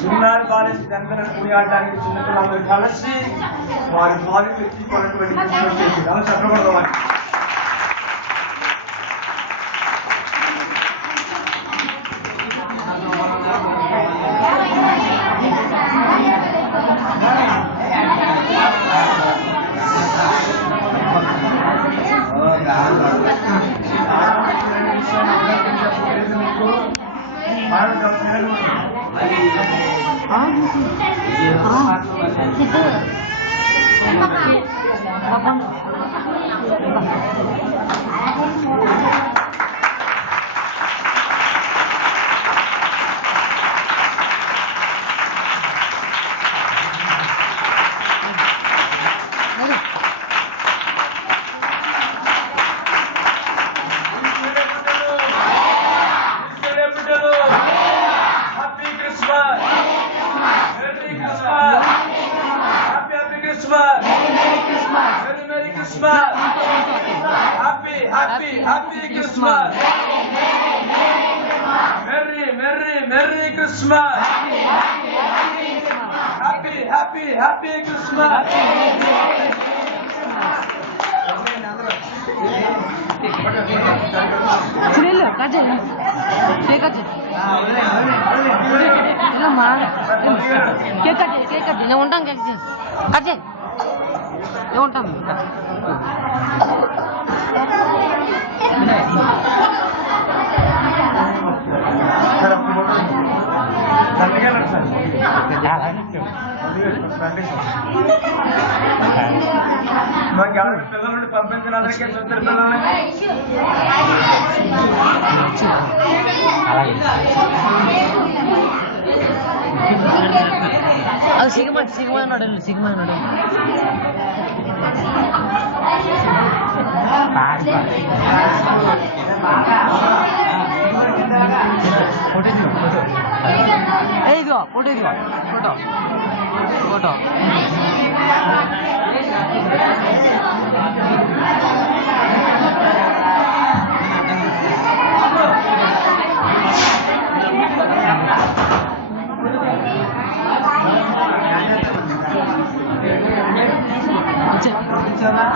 చిన్నారు college జనగణ కుడియాడడానికి చిన్నపిల్లలు కలిసి వారి బాధ్యత ఎత్తుకున్నటువంటి అలా చెప్పబడదామని Happy Christmas! Merry Christmas! Happy Christmas! Chulilo, kajel. Cake kajel. Ilo mar. Cake kajel. Ne untam cake kajel. Kajel. Ne untam. పిల్లలు పంపించడానికి ఇద్దరు పిల్లలు అది సిగ్మా నడు ఫోటో Jangan